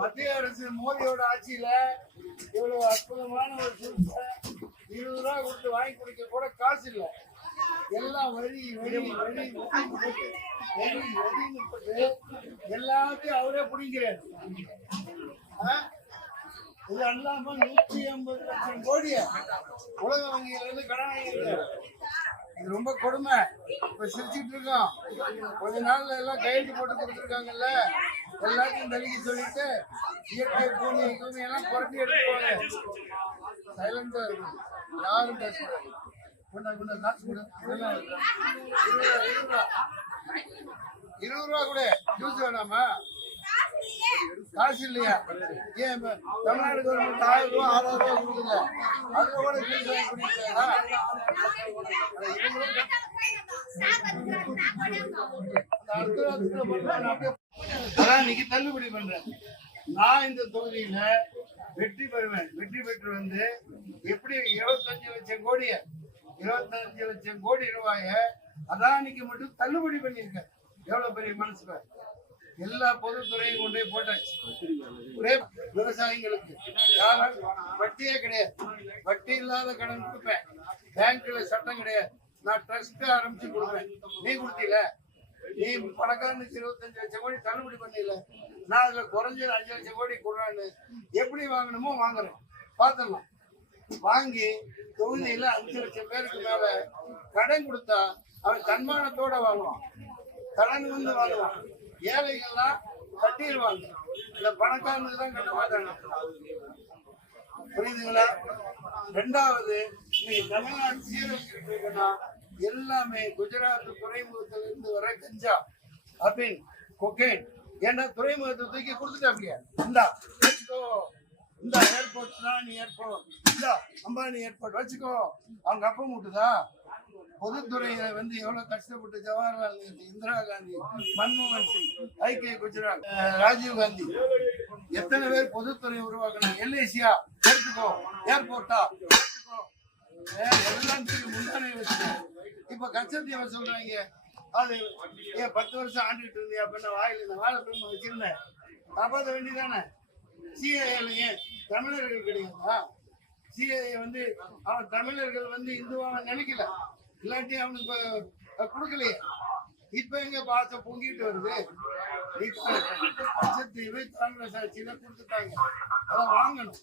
மத்திய அரசு மோடியோட ஆட்சியில இவ்வளவு அற்புதமான ஒரு சூழ்நிலை. 20 ரூபா கொடுத்து வாங்கி குடிக்க கூட காசு இல்லை. எல்லாம் வரி எல்லாத்தையும் அவரே பிடிக்கிறார். இது அல்லாம 150 லட்சம் கோடிய உலக வங்கியில இருந்து கடன் வாங்கியிருக்காரு. இது ரொம்ப கொடுமை. இப்ப சிரிச்சுட்டு இருக்கோம். கொஞ்ச நாள்ல எல்லாம் கையெழுத்து போட்டு கொடுத்துருக்காங்கல்ல, எல்லாத்தையும் தள்ளிக்க சொல்லிட்டு இயற்கை பூமி எல்லாம் புரட்டி எடுத்துருவாங்க. சைலண்டா இருக்கும், யாரும் பேசக்கூடாது. காசு கொடு, 20 ரூபா கூட ஜூஸ் வேணாமா? காசு இல்லையா? ஏன் தமிழ்நாடு கவர்மெண்ட் 1000 ரூபா 6000 ரூபா கொடுக்குது, அதுல கூட ஜூஸ் வாங்கி குடிக்கிறாரா? அதான் இன்னைக்கு தள்ளுபடி பண்றேன். நான் இந்த தொகுதியில வெற்றி பெறுவேன். வெற்றி பெற்று வந்து எப்படி 25 லட்சம் கோடி ரூபாய அதானிக்கு மட்டும் தள்ளுபடி பண்ணியிருக்கேன். எவ்வளவு பெரிய மனசு! எல்லா பொதுத்துறையும் கொண்டே போட்டாச்சு. ஒரே விவசாயிகளுக்கு யாரும் வட்டியே கிடையாது. வட்டி இல்லாத கடன் கொடுப்பேன். பேங்க்ல சட்டம் கிடையாது. நான் ட்ரஸ்ட் ஆரம்பிச்சு கொடுப்பேன். நீ கொடுத்தீல, நீ பணக்காரனுக்கு 25 லட்சம் கோடி தள்ளுபடி பண்ணல, நான் அதுல குறைஞ்சது 5 லட்சம் கோடி கொடுறான்னு எப்படி வாங்கணுமோ வாங்குறேன். பார்த்துடலாம். வாங்கி தொகுதியில 5 லட்சம் பேருக்கு மேல கடன் கொடுத்தா அவன் தன்மானத்தோட வாங்குவான். கடன் வந்து வாங்குவான். ஏழைகள்லாம் கட்டிடுவாங்க. இந்த பணக்காரனுக்கு தான் கட்ட மாட்டாங்க. புரியுதுங்களா? 2வது, இன்னைக்கு தமிழ்நாடு சீரழிச்சிருக்குன்னா எல்லாமே குஜராத் துறைமுகத்துல இருந்து வர கஞ்சா, அபின், கொக்கைன். ஏன்னா துறைமுகத்தை தூக்கி கொடுத்துட்டாங்க. இந்தா வச்சுக்கோ, இந்த ஏர்போர்ட் தான் ஏர்போர்ட், இந்த அம்பானி ஏர்போர்ட் வச்சுக்கோ. அவங்க அப்ப முட்டுதா? பொதுத்துறையில வந்து எவ்வளவு கஷ்டப்பட்டு ஜவஹர்லால் நேரு, இந்திரா காந்தி, மன்மோகன் சிங், ஐக்கிய குஜராத், ராஜீவ் காந்தி எத்தனை பேர் பொதுத்துறை உருவாக்கணும்? எல்ஐசியா எடுத்துக்கோ, ஏர்போர்ட்டா எடுத்துக்கோ, எல்லாம் முன்னாடி வச்சு. இப்ப கச்சத்தீவை சொல்றாங்க. அது ஏன் 10 வருஷம் ஆண்டுகிட்டு இருந்தியா அப்படின்னு வாயில இந்த வாழை பெருமை வச்சிருந்தேன். காப்பாற்ற வேண்டியதானே? சிஏஏல ஏன் தமிழர்கள் கிடையாதா? சிஏஏ வந்து அவன் தமிழர்கள் வந்து இந்துவான நினைக்கல, இல்லாட்டி அவனுக்கு கொடுக்கலையே. இப்ப எங்க பாசம் பொங்கிட்டு வருது. இப்ப கச்சத்தீவு காங்கிரஸ் ஆட்சியில கொடுத்துட்டாங்க. அதை வாங்கணும்.